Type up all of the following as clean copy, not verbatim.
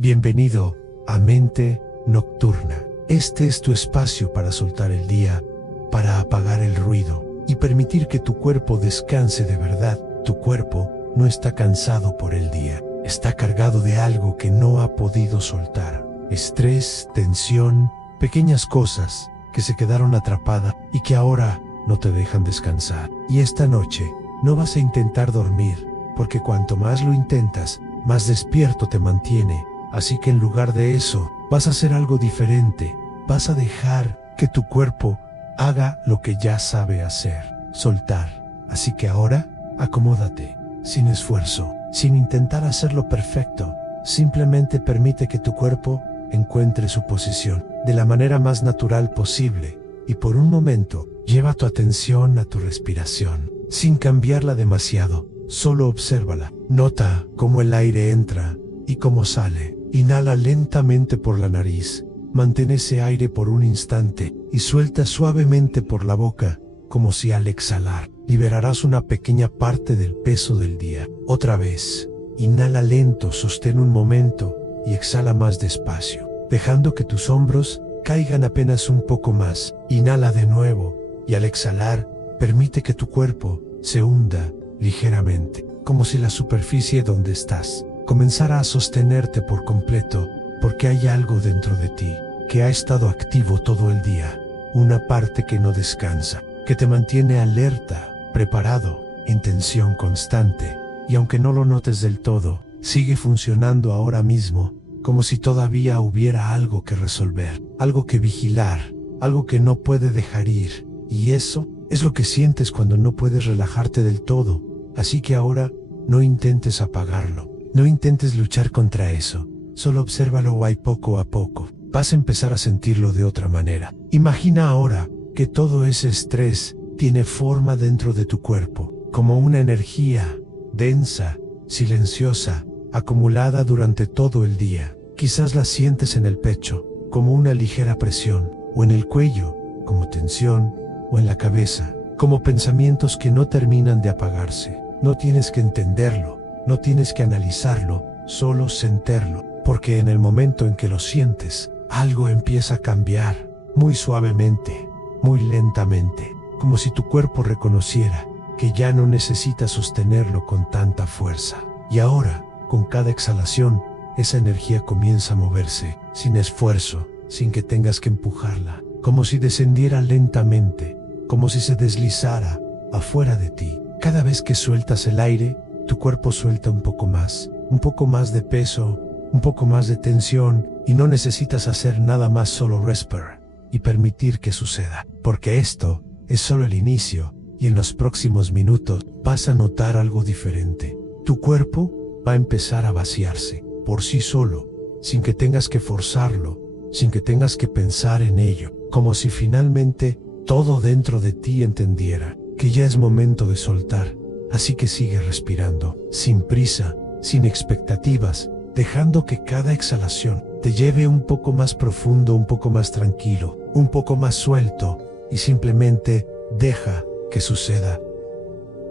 Bienvenido a Mente Nocturna. Este es tu espacio para soltar el día, para apagar el ruido y permitir que tu cuerpo descanse de verdad. Tu cuerpo no está cansado por el día, está cargado de algo que no ha podido soltar. Estrés, tensión, pequeñas cosas que se quedaron atrapadas y que ahora no te dejan descansar. Y esta noche no vas a intentar dormir, porque cuanto más lo intentas, más despierto te mantiene. Así que en lugar de eso, vas a hacer algo diferente. Vas a dejar que tu cuerpo haga lo que ya sabe hacer, soltar. Así que ahora, acomódate, sin esfuerzo, sin intentar hacerlo perfecto. Simplemente permite que tu cuerpo encuentre su posición de la manera más natural posible. Y por un momento, lleva tu atención a tu respiración, sin cambiarla demasiado. Solo obsérvala. Nota cómo el aire entra y cómo sale. Inhala lentamente por la nariz. Mantén ese aire por un instante y suelta suavemente por la boca, como si al exhalar liberarás una pequeña parte del peso del día. Otra vez, inhala lento, sostén un momento y exhala más despacio, dejando que tus hombros caigan apenas un poco más. Inhala de nuevo y al exhalar, permite que tu cuerpo se hunda ligeramente, como si la superficie donde estás comenzara a sostenerte por completo, porque hay algo dentro de ti que ha estado activo todo el día, una parte que no descansa, que te mantiene alerta, preparado, en tensión constante, y aunque no lo notes del todo, sigue funcionando ahora mismo, como si todavía hubiera algo que resolver, algo que vigilar, algo que no puede dejar ir, y eso es lo que sientes cuando no puedes relajarte del todo. Así que ahora no intentes apagarlo. No intentes luchar contra eso, solo obsérvalo ahí poco a poco. Vas a empezar a sentirlo de otra manera. Imagina ahora que todo ese estrés tiene forma dentro de tu cuerpo, como una energía densa, silenciosa, acumulada durante todo el día. Quizás la sientes en el pecho, como una ligera presión, o en el cuello, como tensión, o en la cabeza, como pensamientos que no terminan de apagarse. No tienes que entenderlo. No tienes que analizarlo, solo sentirlo, porque en el momento en que lo sientes, algo empieza a cambiar, muy suavemente, muy lentamente, como si tu cuerpo reconociera que ya no necesita sostenerlo con tanta fuerza. Y ahora, con cada exhalación, esa energía comienza a moverse, sin esfuerzo, sin que tengas que empujarla, como si descendiera lentamente, como si se deslizara afuera de ti. Cada vez que sueltas el aire, tu cuerpo suelta un poco más de peso, un poco más de tensión, y no necesitas hacer nada más, solo respirar y permitir que suceda, porque esto es solo el inicio, y en los próximos minutos vas a notar algo diferente. Tu cuerpo va a empezar a vaciarse por sí solo, sin que tengas que forzarlo, sin que tengas que pensar en ello, como si finalmente todo dentro de ti entendiera que ya es momento de soltar. Así que sigue respirando, sin prisa, sin expectativas, dejando que cada exhalación te lleve un poco más profundo, un poco más tranquilo, un poco más suelto, y simplemente deja que suceda.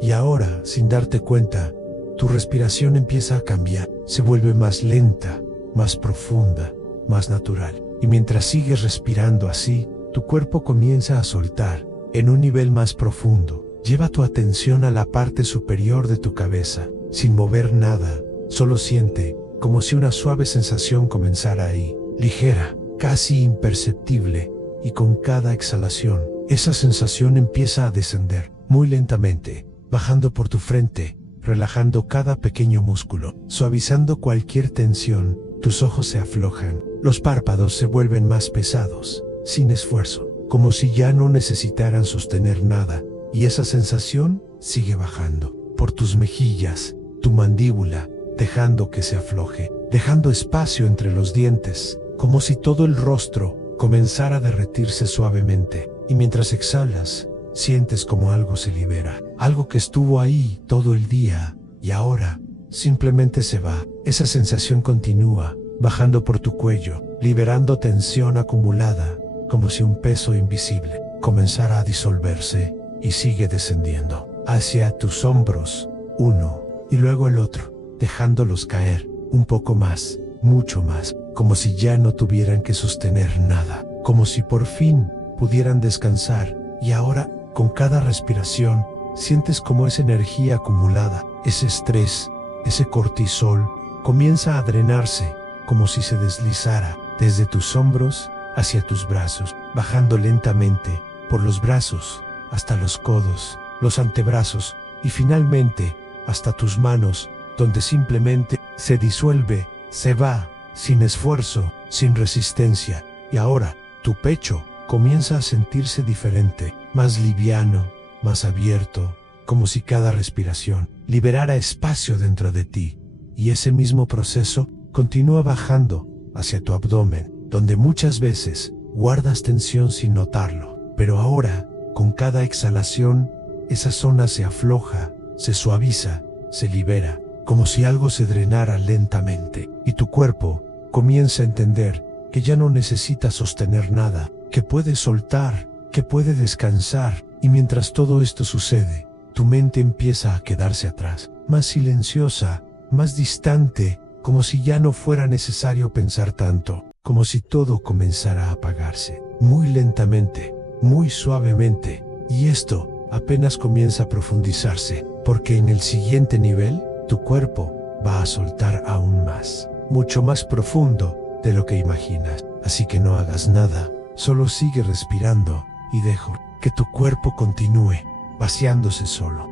Y ahora, sin darte cuenta, tu respiración empieza a cambiar, se vuelve más lenta, más profunda, más natural. Y mientras sigues respirando así, tu cuerpo comienza a soltar en un nivel más profundo. Lleva tu atención a la parte superior de tu cabeza, sin mover nada, solo siente como si una suave sensación comenzara ahí, ligera, casi imperceptible, y con cada exhalación, esa sensación empieza a descender, muy lentamente, bajando por tu frente, relajando cada pequeño músculo, suavizando cualquier tensión. Tus ojos se aflojan, los párpados se vuelven más pesados, sin esfuerzo, como si ya no necesitaran sostener nada. Y esa sensación sigue bajando por tus mejillas, tu mandíbula, dejando que se afloje, dejando espacio entre los dientes, como si todo el rostro comenzara a derretirse suavemente. Y mientras exhalas, sientes como algo se libera, algo que estuvo ahí todo el día y ahora simplemente se va. Esa sensación continúa, bajando por tu cuello, liberando tensión acumulada, como si un peso invisible comenzara a disolverse. Y sigue descendiendo hacia tus hombros, uno y luego el otro, dejándolos caer un poco más mucho más, como si ya no tuvieran que sostener nada, como si por fin pudieran descansar. Y ahora, con cada respiración, sientes como esa energía acumulada, ese estrés, ese cortisol, comienza a drenarse, como si se deslizara desde tus hombros hacia tus brazos, bajando lentamente por los brazos hasta los codos, los antebrazos y finalmente hasta tus manos, donde simplemente se disuelve, se va, sin esfuerzo, sin resistencia. Y ahora, tu pecho comienza a sentirse diferente, más liviano, más abierto, como si cada respiración liberara espacio dentro de ti. Y ese mismo proceso continúa bajando hacia tu abdomen, donde muchas veces guardas tensión sin notarlo. Pero ahora, con cada exhalación, esa zona se afloja, se suaviza, se libera, como si algo se drenara lentamente. Y tu cuerpo comienza a entender que ya no necesita sostener nada, que puede soltar, que puede descansar. Y mientras todo esto sucede, tu mente empieza a quedarse atrás, más silenciosa, más distante, como si ya no fuera necesario pensar tanto, como si todo comenzara a apagarse, muy lentamente, muy suavemente. Y esto apenas comienza a profundizarse, porque en el siguiente nivel, tu cuerpo va a soltar aún más, mucho más profundo de lo que imaginas. Así que no hagas nada, solo sigue respirando y deja que tu cuerpo continúe vaciándose solo.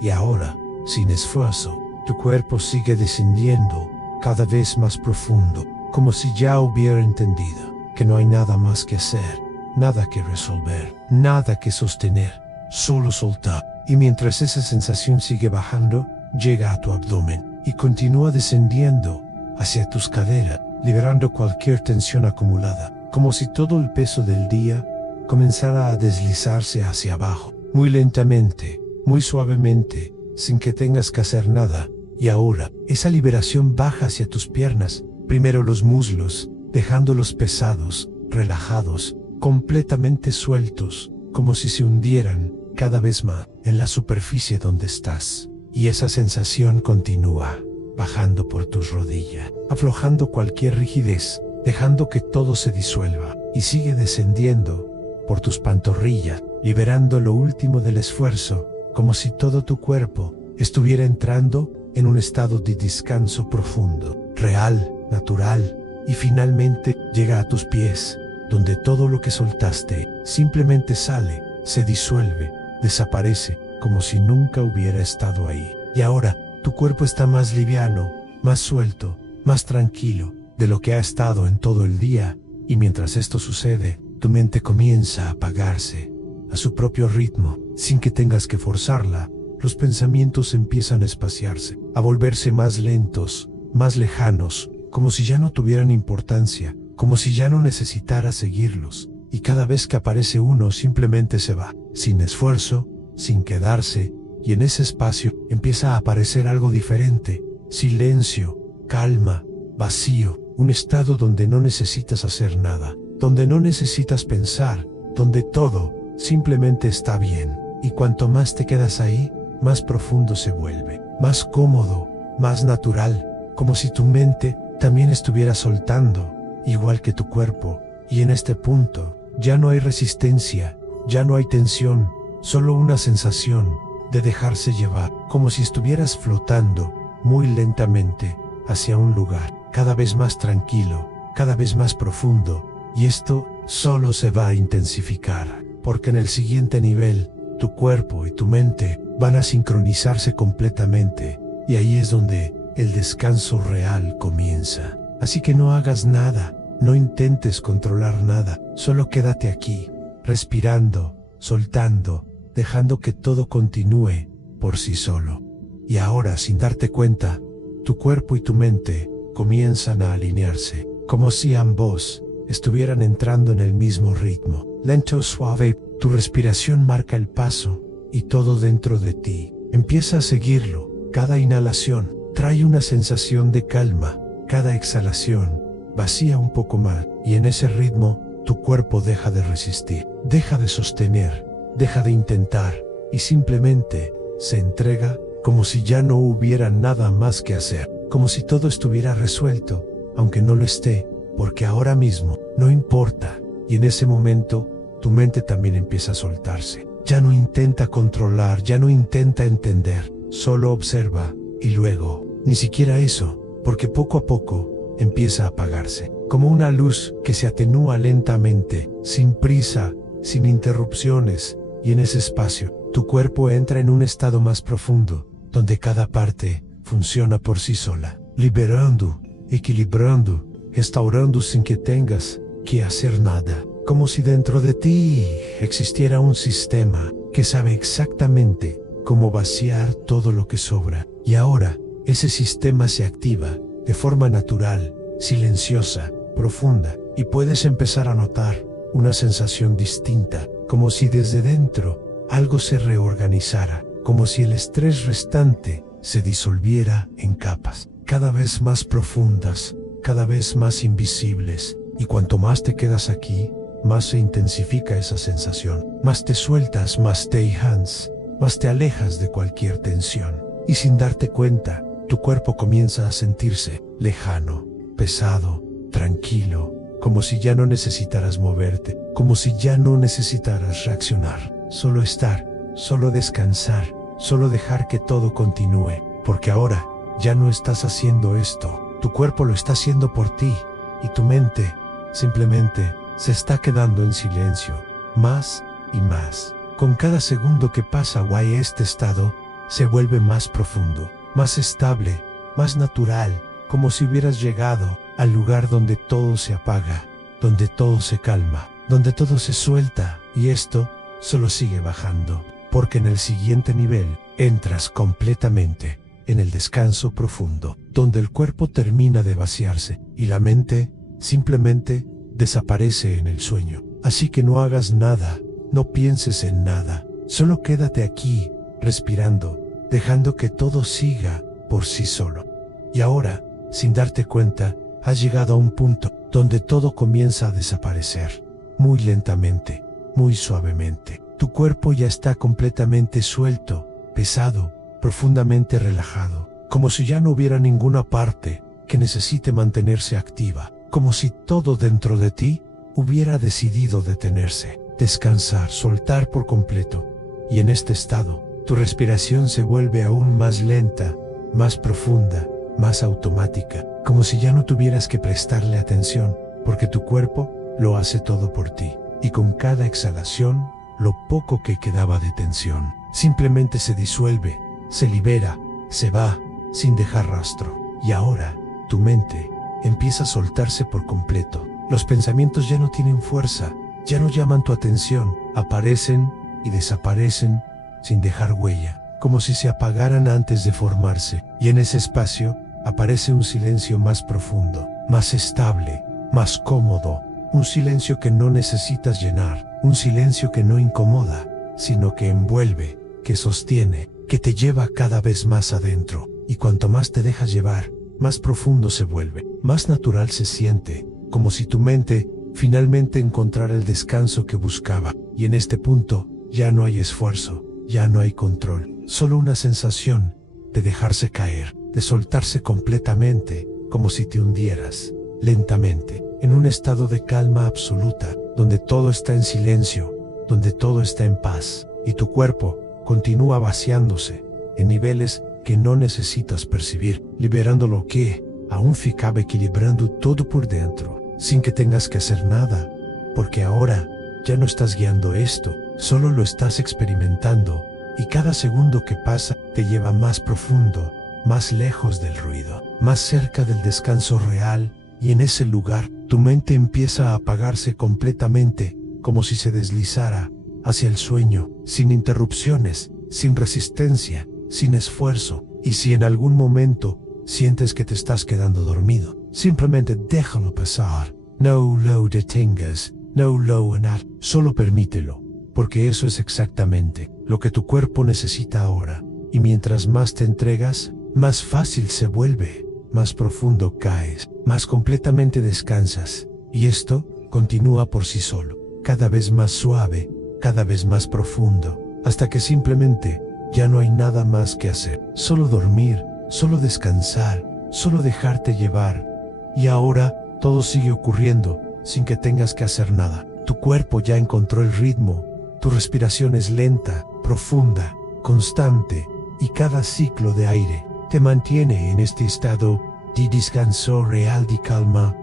Y ahora, sin esfuerzo, tu cuerpo sigue descendiendo cada vez más profundo, como si ya hubiera entendido que no hay nada más que hacer, nada que resolver, nada que sostener, solo soltar. Y mientras esa sensación sigue bajando, llega a tu abdomen y continúa descendiendo hacia tus caderas, liberando cualquier tensión acumulada, como si todo el peso del día comenzara a deslizarse hacia abajo, muy lentamente, muy suavemente, sin que tengas que hacer nada. Y ahora, esa liberación baja hacia tus piernas, primero los muslos, dejándolos pesados, relajados, completamente sueltos, como si se hundieran cada vez más en la superficie donde estás. Y esa sensación continúa, bajando por tus rodillas, aflojando cualquier rigidez, dejando que todo se disuelva, y sigue descendiendo por tus pantorrillas, liberando lo último del esfuerzo, como si todo tu cuerpo estuviera entrando en un estado de descanso profundo, real, natural, y finalmente llega a tus pies, donde todo lo que soltaste simplemente sale, se disuelve, desaparece, como si nunca hubiera estado ahí. Y ahora, tu cuerpo está más liviano, más suelto, más tranquilo de lo que ha estado en todo el día. Y mientras esto sucede, tu mente comienza a apagarse a su propio ritmo, sin que tengas que forzarla. Los pensamientos empiezan a espaciarse, a volverse más lentos, más lejanos, como si ya no tuvieran importancia, como si ya no necesitaras seguirlos. Y cada vez que aparece uno simplemente se va, sin esfuerzo, sin quedarse, y en ese espacio empieza a aparecer algo diferente: silencio, calma, vacío, un estado donde no necesitas hacer nada, donde no necesitas pensar, donde todo simplemente está bien. Y cuanto más te quedas ahí, más profundo se vuelve, más cómodo, más natural, como si tu mente también estuviera soltando, igual que tu cuerpo. Y en este punto, ya no hay resistencia, ya no hay tensión, solo una sensación de dejarse llevar, como si estuvieras flotando muy lentamente hacia un lugar cada vez más tranquilo, cada vez más profundo. Y esto solo se va a intensificar, porque en el siguiente nivel, tu cuerpo y tu mente van a sincronizarse completamente, y ahí es donde el descanso real comienza. Así que no hagas nada, no intentes controlar nada, solo quédate aquí, respirando, soltando, dejando que todo continúe por sí solo. Y ahora, sin darte cuenta, tu cuerpo y tu mente comienzan a alinearse, como si ambos estuvieran entrando en el mismo ritmo. Lento, suave, tu respiración marca el paso, y todo dentro de ti empieza a seguirlo. Cada inhalación trae una sensación de calma, cada exhalación vacía un poco más, y en ese ritmo tu cuerpo deja de resistir, deja de sostener, deja de intentar, y simplemente se entrega, como si ya no hubiera nada más que hacer, como si todo estuviera resuelto, aunque no lo esté, porque ahora mismo no importa. Y en ese momento, tu mente también empieza a soltarse. Ya no intenta controlar, ya no intenta entender, solo observa y luego, ni siquiera eso, porque poco a poco empieza a apagarse, como una luz que se atenúa lentamente, sin prisa, sin interrupciones, y en ese espacio, tu cuerpo entra en un estado más profundo, donde cada parte funciona por sí sola, liberando, equilibrando, restaurando sin que tengas que hacer nada. Como si dentro de ti existiera un sistema que sabe exactamente cómo vaciar todo lo que sobra. Y ahora, ese sistema se activa de forma natural, silenciosa, profunda, y puedes empezar a notar una sensación distinta, como si desde dentro algo se reorganizara, como si el estrés restante se disolviera en capas, cada vez más profundas, cada vez más invisibles, y cuanto más te quedas aquí, más se intensifica esa sensación, más te sueltas, más te alejas, más te alejas de cualquier tensión. Y sin darte cuenta, tu cuerpo comienza a sentirse lejano, pesado, tranquilo, como si ya no necesitaras moverte, como si ya no necesitaras reaccionar, solo estar, solo descansar, solo dejar que todo continúe, porque ahora ya no estás haciendo esto, tu cuerpo lo está haciendo por ti, y tu mente simplemente se está quedando en silencio, más y más. Con cada segundo que pasa, este estado se vuelve más profundo, más estable, más natural, como si hubieras llegado al lugar donde todo se apaga, donde todo se calma, donde todo se suelta, y esto solo sigue bajando, porque en el siguiente nivel entras completamente en el descanso profundo, donde el cuerpo termina de vaciarse y la mente simplemente desaparece en el sueño. Así que no hagas nada, no pienses en nada, solo quédate aquí, respirando, dejando que todo siga por sí solo. Y ahora, sin darte cuenta, has llegado a un punto donde todo comienza a desaparecer, muy lentamente, muy suavemente. Tu cuerpo ya está completamente suelto, pesado, profundamente relajado, como si ya no hubiera ninguna parte que necesite mantenerse activa, como si todo dentro de ti hubiera decidido detenerse, descansar, soltar por completo. Y en este estado, tu respiración se vuelve aún más lenta, más profunda, más automática, como si ya no tuvieras que prestarle atención, porque tu cuerpo lo hace todo por ti. Y con cada exhalación, lo poco que quedaba de tensión simplemente se disuelve, se libera, se va, sin dejar rastro. Y ahora, tu mente empieza a soltarse por completo. Los pensamientos ya no tienen fuerza, ya no llaman tu atención, aparecen y desaparecen sin dejar huella, como si se apagaran antes de formarse. Y en ese espacio aparece un silencio más profundo, más estable, más cómodo, un silencio que no necesitas llenar, un silencio que no incomoda, sino que envuelve, que sostiene, que te lleva cada vez más adentro. Y cuanto más te dejas llevar, más profundo se vuelve, más natural se siente, como si tu mente finalmente encontrara el descanso que buscaba. Y en este punto, ya no hay esfuerzo, ya no hay control, solo una sensación de dejarse caer, de soltarse completamente, como si te hundieras, lentamente, en un estado de calma absoluta, donde todo está en silencio, donde todo está en paz, y tu cuerpo continúa vaciándose en niveles que no necesitas percibir, liberando lo que aún ficaba equilibrando todo por dentro, sin que tengas que hacer nada, porque ahora ya no estás guiando esto, solo lo estás experimentando, y cada segundo que pasa te lleva más profundo, más lejos del ruido, más cerca del descanso real, y en ese lugar tu mente empieza a apagarse completamente, como si se deslizara hacia el sueño, sin interrupciones, sin resistencia, sin esfuerzo. Y si en algún momento sientes que te estás quedando dormido, simplemente déjalo pasar, no lo detengas, no lo hagas, solo permítelo, porque eso es exactamente lo que tu cuerpo necesita ahora. Y mientras más te entregas, más fácil se vuelve, más profundo caes, más completamente descansas, y esto continúa por sí solo, cada vez más suave, cada vez más profundo, hasta que simplemente ya no hay nada más que hacer, solo dormir, solo descansar, solo dejarte llevar. y ahora todo sigue ocurriendo sin que tengas que hacer nada. Tu cuerpo ya encontró el ritmo, tu respiración es lenta, profunda, constante, y cada ciclo de aire te mantiene en este estado de descanso real, de calma,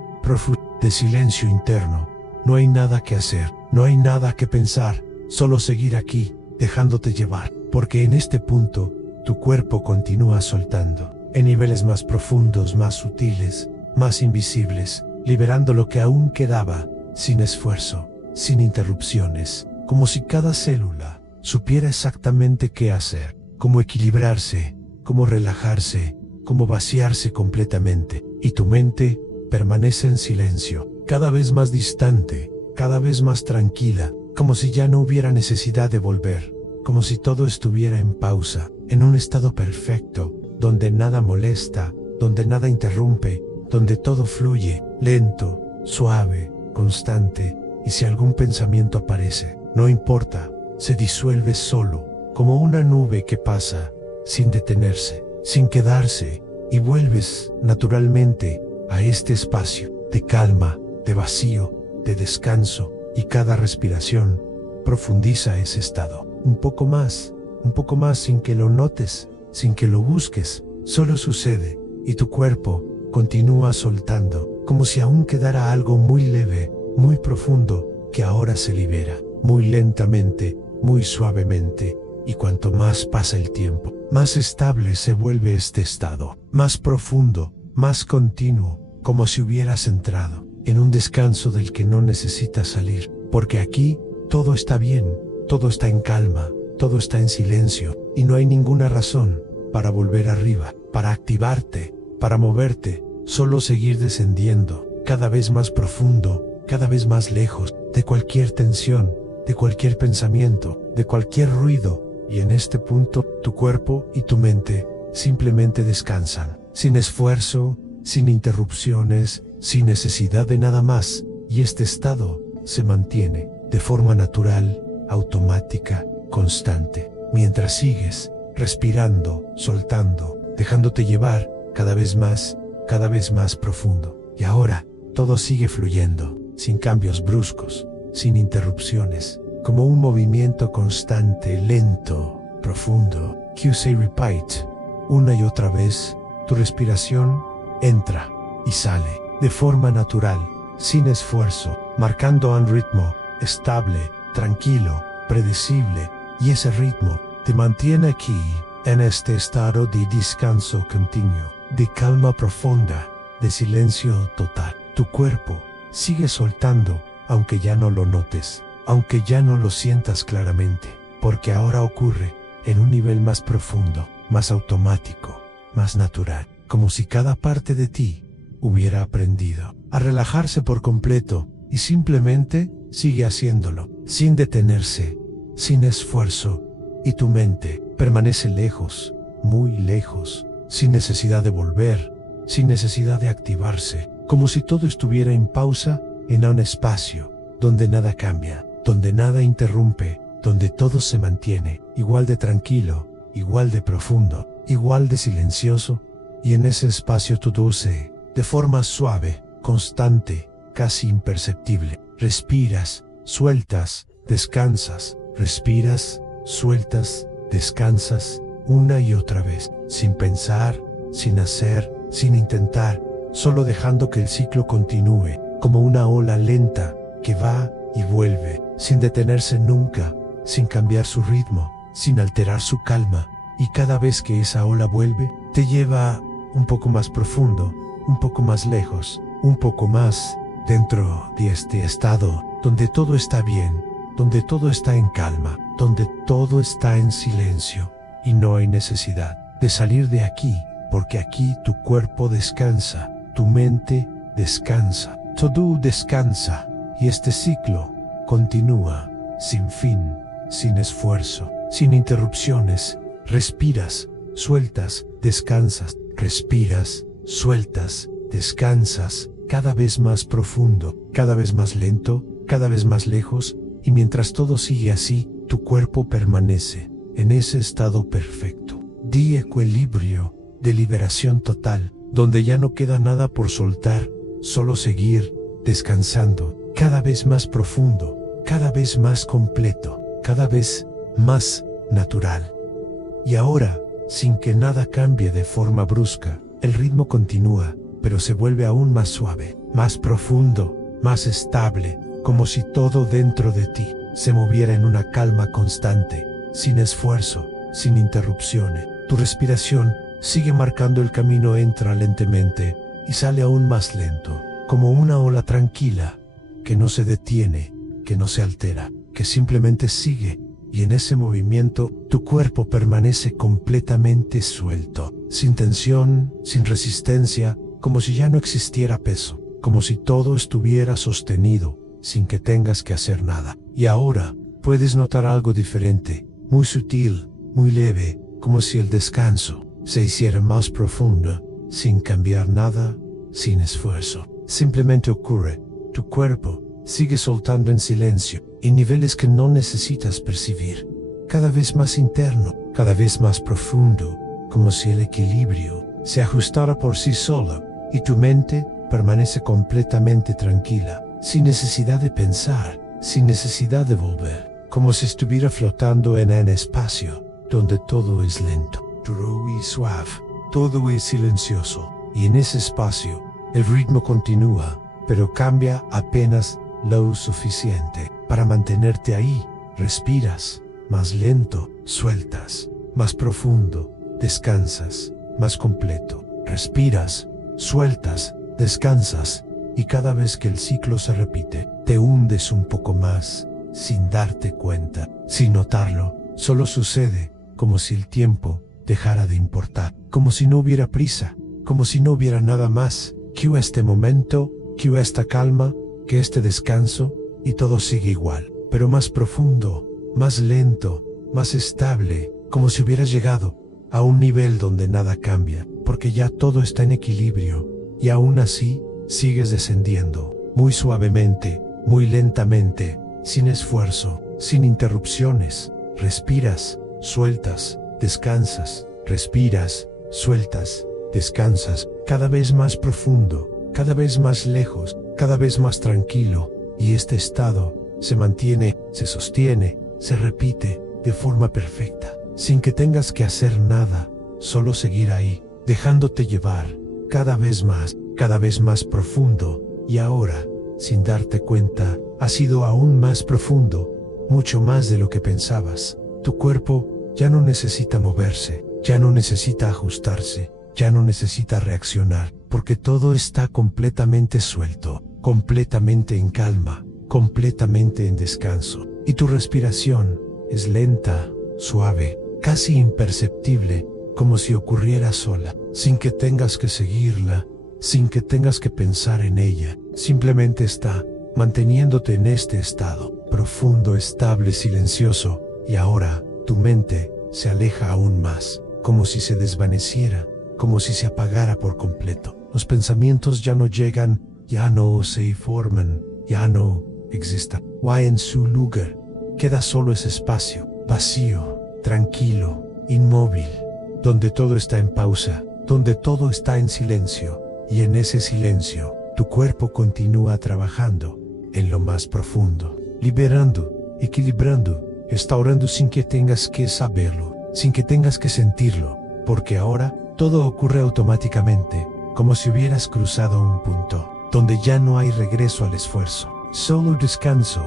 de silencio interno. No hay nada que hacer, no hay nada que pensar, solo seguir aquí, dejándote llevar, porque en este punto tu cuerpo continúa soltando, en niveles más profundos, más sutiles, más invisibles, liberando lo que aún quedaba, sin esfuerzo, sin interrupciones, como si cada célula supiera exactamente qué hacer, cómo equilibrarse, cómo relajarse, cómo vaciarse completamente, y tu mente permanece en silencio, cada vez más distante, cada vez más tranquila, como si ya no hubiera necesidad de volver, como si todo estuviera en pausa, en un estado perfecto, donde nada molesta, donde nada interrumpe, donde todo fluye, lento, suave, constante, y si algún pensamiento aparece, no importa, se disuelve solo, como una nube que pasa, sin detenerse, sin quedarse, y vuelves, naturalmente, a este espacio de calma, de vacío, de descanso, y cada respiración profundiza ese estado. Un poco más sin que lo notes, sin que lo busques, solo sucede, y tu cuerpo continúa soltando, como si aún quedara algo muy leve, muy profundo, que ahora se libera, muy lentamente, muy suavemente, y cuanto más pasa el tiempo, más estable se vuelve este estado, más profundo, más continuo, como si hubieras entrado en un descanso del que no necesitas salir, porque aquí todo está bien, todo está en calma, todo está en silencio, y no hay ninguna razón para volver arriba, para activarte, para moverte, solo seguir descendiendo, cada vez más profundo, cada vez más lejos de cualquier tensión, de cualquier pensamiento, de cualquier ruido, y en este punto tu cuerpo y tu mente simplemente descansan, sin esfuerzo, sin interrupciones, sin necesidad de nada más, y este estado se mantiene de forma natural, automática, constante, mientras sigues respirando, soltando, dejándote llevar cada vez más profundo. Y ahora todo sigue fluyendo, sin cambios bruscos, sin interrupciones, como un movimiento constante, lento, profundo. You say repeat, una y otra vez, tu respiración entra y sale de forma natural, sin esfuerzo, marcando un ritmo estable, tranquilo, predecible, y ese ritmo te mantiene aquí, en este estado de descanso continuo, de calma profunda, de silencio total. Tu cuerpo sigue soltando, aunque ya no lo notes, aunque ya no lo sientas claramente, porque ahora ocurre en un nivel más profundo, más automático, más natural, como si cada parte de ti hubiera aprendido a relajarse por completo y simplemente sigue haciéndolo, sin detenerse, sin esfuerzo, y tu mente permanece lejos, muy lejos, sin necesidad de volver, sin necesidad de activarse, como si todo estuviera en pausa en un espacio donde nada cambia, donde nada interrumpe, donde todo se mantiene igual de tranquilo, igual de profundo, igual de silencioso, y en ese espacio tu dulce, de forma suave, constante, casi imperceptible, respiras, sueltas, descansas, respiras, sueltas, descansas, una y otra vez, sin pensar, sin hacer, sin intentar, solo dejando que el ciclo continúe, como una ola lenta que va y vuelve, sin detenerse nunca, sin cambiar su ritmo, sin alterar su calma, y cada vez que esa ola vuelve, te lleva un poco más profundo, un poco más lejos, un poco más dentro de este estado donde todo está bien, donde todo está en calma, donde todo está en silencio, y no hay necesidad de salir de aquí, porque aquí tu cuerpo descansa, tu mente descansa, todo descansa, y este ciclo continúa sin fin, sin esfuerzo, sin interrupciones. Respiras, sueltas, descansas, respiras, sueltas, descansas, cada vez más profundo, cada vez más lento, cada vez más lejos, y mientras todo sigue así, tu cuerpo permanece en ese estado perfecto, de equilibrio, de liberación total, donde ya no queda nada por soltar, solo seguir descansando, cada vez más profundo, cada vez más completo, cada vez más natural. Y ahora, sin que nada cambie de forma brusca, el ritmo continúa, pero se vuelve aún más suave, más profundo, más estable, como si todo dentro de ti se moviera en una calma constante, sin esfuerzo, sin interrupciones. Tu respiración sigue marcando el camino, entra lentamente y sale aún más lento, como una ola tranquila, que no se detiene, que no se altera, que simplemente sigue. Y en ese movimiento, tu cuerpo permanece completamente suelto, sin tensión, sin resistencia, como si ya no existiera peso, como si todo estuviera sostenido, sin que tengas que hacer nada. Y ahora, puedes notar algo diferente, muy sutil, muy leve, como si el descanso se hiciera más profundo, sin cambiar nada, sin esfuerzo. Simplemente ocurre, tu cuerpo sigue soltando en silencio, en niveles que no necesitas percibir, cada vez más interno, cada vez más profundo, como si el equilibrio se ajustara por sí solo, y tu mente permanece completamente tranquila, sin necesidad de pensar, sin necesidad de volver, como si estuviera flotando en el espacio, donde todo es lento, duro y suave, todo es silencioso, y en ese espacio, el ritmo continúa, pero cambia apenas lo suficiente para mantenerte ahí. Respiras más lento, sueltas más profundo, descansas más completo. Respiras, sueltas, descansas, y cada vez que el ciclo se repite, te hundes un poco más, sin darte cuenta, sin notarlo. Solo sucede como si el tiempo dejara de importar, como si no hubiera prisa, como si no hubiera nada más que este momento, que esta calma, que este descanso, y todo sigue igual, pero más profundo, más lento, más estable, como si hubieras llegado a un nivel donde nada cambia, porque ya todo está en equilibrio, y aún así, sigues descendiendo, muy suavemente, muy lentamente, sin esfuerzo, sin interrupciones. Respiras, sueltas, descansas, respiras, sueltas, descansas, cada vez más profundo, cada vez más lejos, cada vez más tranquilo, y este estado se mantiene, se sostiene, se repite de forma perfecta, sin que tengas que hacer nada, solo seguir ahí, dejándote llevar, cada vez más profundo, y ahora, sin darte cuenta, ha sido aún más profundo, mucho más de lo que pensabas. Tu cuerpo ya no necesita moverse, ya no necesita ajustarse, ya no necesita reaccionar, porque todo está completamente suelto, completamente en calma, completamente en descanso. Y tu respiración es lenta, suave, casi imperceptible, como si ocurriera sola, sin que tengas que seguirla, sin que tengas que pensar en ella. Simplemente está manteniéndote en este estado profundo, estable, silencioso, y ahora tu mente se aleja aún más, como si se desvaneciera, como si se apagara por completo. Los pensamientos ya no llegan, ya no se forman, ya no existen. O en su lugar queda solo ese espacio, vacío, tranquilo, inmóvil, donde todo está en pausa, donde todo está en silencio, y en ese silencio, tu cuerpo continúa trabajando en lo más profundo, liberando, equilibrando, restaurando sin que tengas que saberlo, sin que tengas que sentirlo, porque ahora todo ocurre automáticamente, como si hubieras cruzado un punto, donde ya no hay regreso al esfuerzo, solo descanso,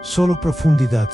solo profundidad,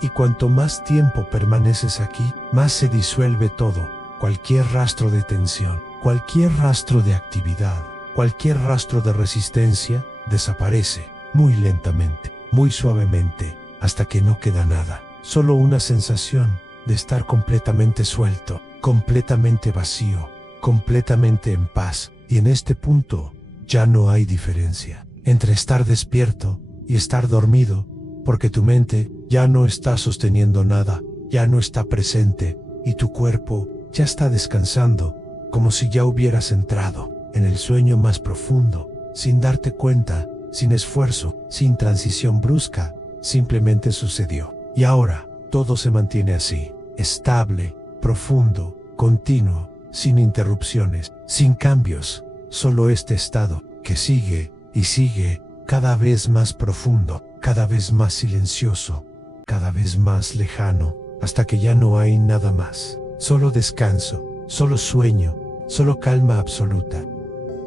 y cuanto más tiempo permaneces aquí, más se disuelve todo, cualquier rastro de tensión, cualquier rastro de actividad, cualquier rastro de resistencia, desaparece, muy lentamente, muy suavemente, hasta que no queda nada, solo una sensación de estar completamente suelto, completamente vacío, completamente en paz. Y en este punto, ya no hay diferencia entre estar despierto y estar dormido, porque tu mente ya no está sosteniendo nada, ya no está presente, y tu cuerpo ya está descansando, como si ya hubieras entrado en el sueño más profundo, sin darte cuenta, sin esfuerzo, sin transición brusca, simplemente sucedió. Y ahora, todo se mantiene así, estable, profundo, continuo, sin interrupciones, sin cambios, solo este estado, que sigue y sigue, cada vez más profundo, cada vez más silencioso, cada vez más lejano, hasta que ya no hay nada más. Solo descanso, solo sueño, solo calma absoluta.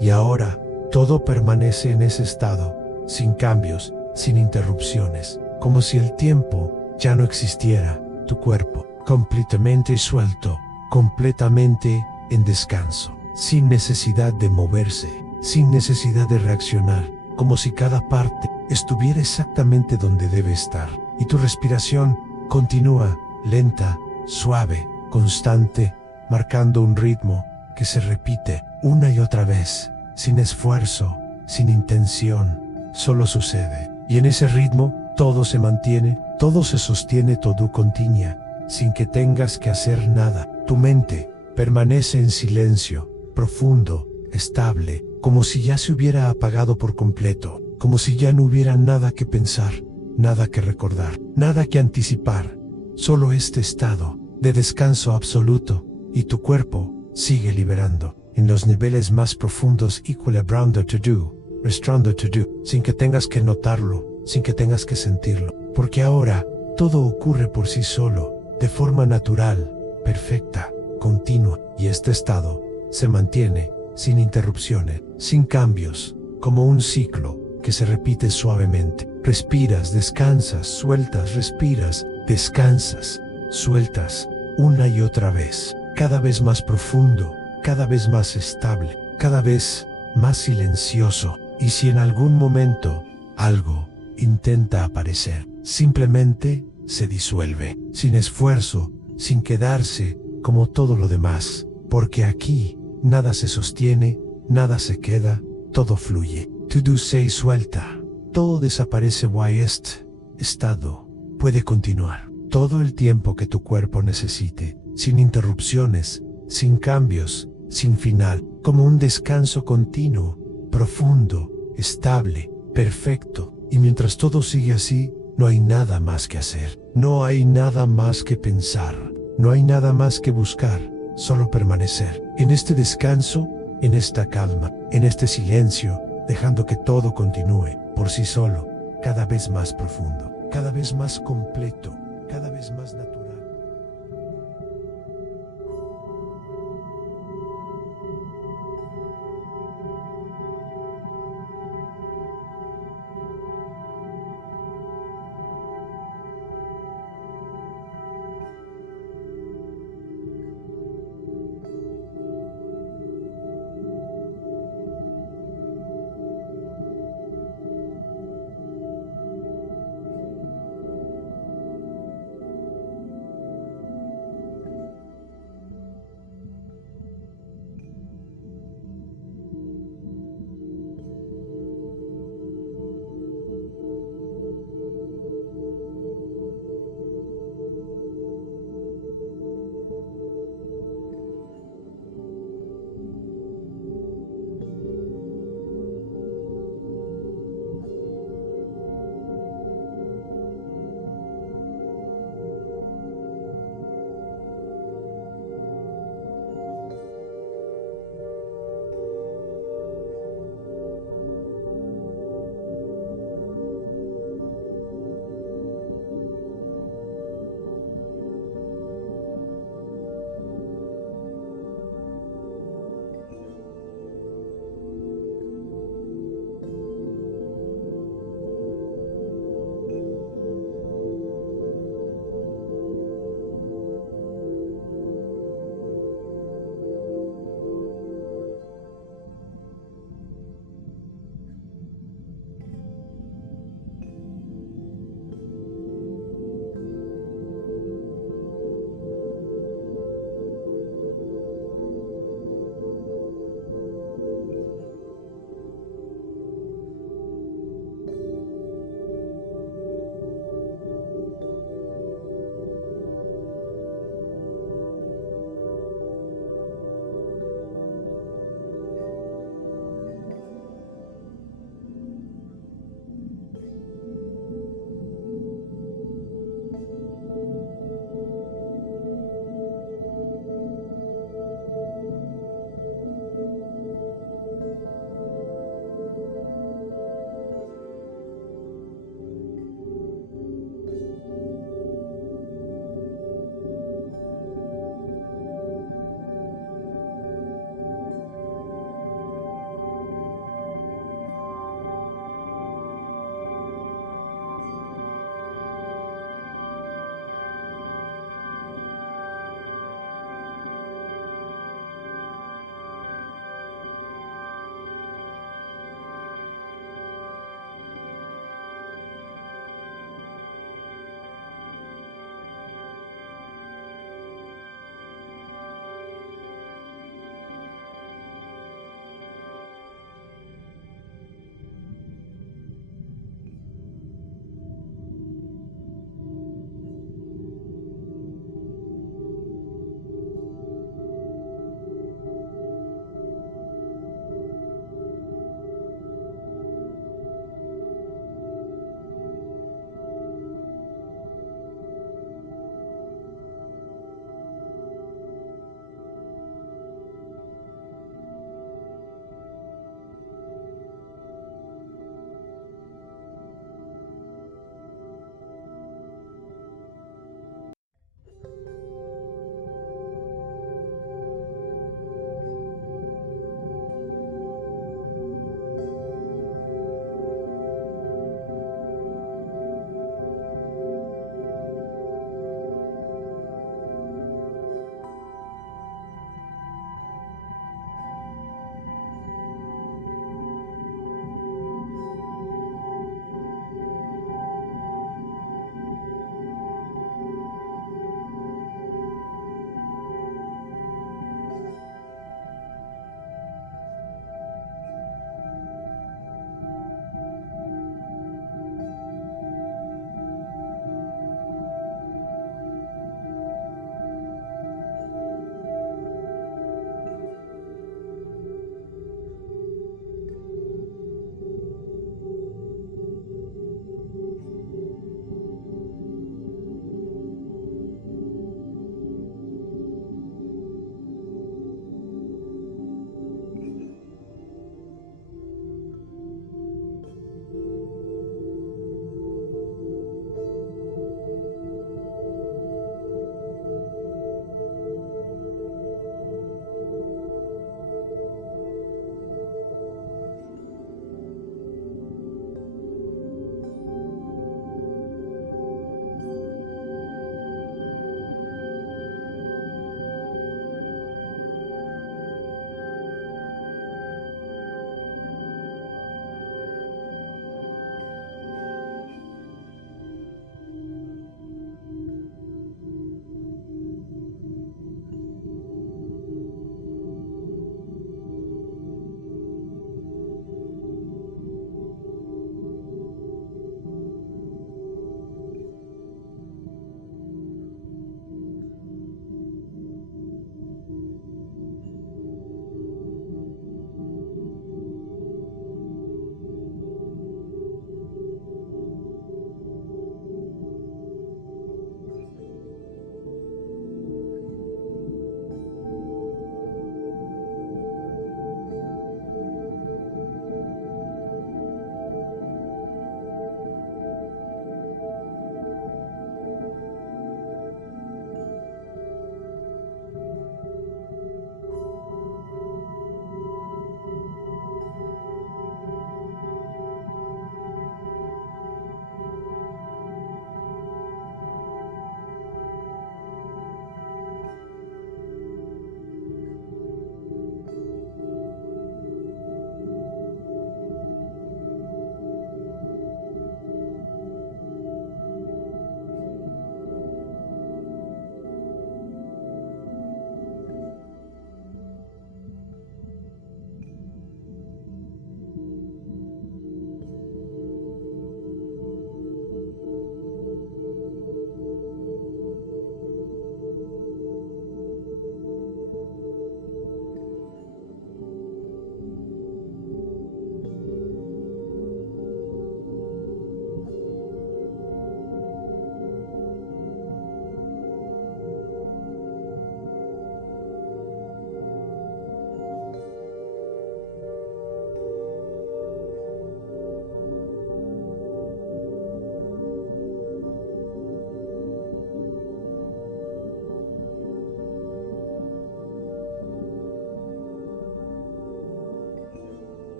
Y ahora, todo permanece en ese estado, sin cambios, sin interrupciones, como si el tiempo ya no existiera. Tu cuerpo, completamente suelto, completamente en descanso, sin necesidad de moverse, sin necesidad de reaccionar, como si cada parte estuviera exactamente donde debe estar. Y tu respiración continúa, lenta, suave, constante, marcando un ritmo que se repite una y otra vez, sin esfuerzo, sin intención, solo sucede. Y en ese ritmo todo se mantiene, todo se sostiene, todo continúa, sin que tengas que hacer nada. Tu mente permanece en silencio, profundo, estable, como si ya se hubiera apagado por completo, como si ya no hubiera nada que pensar, nada que recordar, nada que anticipar, solo este estado de descanso absoluto, y tu cuerpo sigue liberando en los niveles más profundos, equilibrando to do, restando to do, sin que tengas que notarlo, sin que tengas que sentirlo, porque ahora todo ocurre por sí solo, de forma natural, perfecta, continua, y este estado se mantiene sin interrupciones, sin cambios, como un ciclo que se repite suavemente. Respiras, descansas, sueltas, respiras, descansas, sueltas, una y otra vez, cada vez más profundo, cada vez más estable, cada vez más silencioso. Y si en algún momento algo intenta aparecer, simplemente se disuelve, sin esfuerzo, sin quedarse como todo lo demás, porque aquí nada se sostiene, nada se queda, todo fluye. Todo se suelta, todo desaparece. Este estado puede continuar todo el tiempo que tu cuerpo necesite, sin interrupciones, sin cambios, sin final, como un descanso continuo, profundo, estable, perfecto. Y mientras todo sigue así, no hay nada más que hacer, no hay nada más que pensar, no hay nada más que buscar, solo permanecer en este descanso, en esta calma, en este silencio, dejando que todo continúe por sí solo, cada vez más profundo, cada vez más completo, cada vez más natural.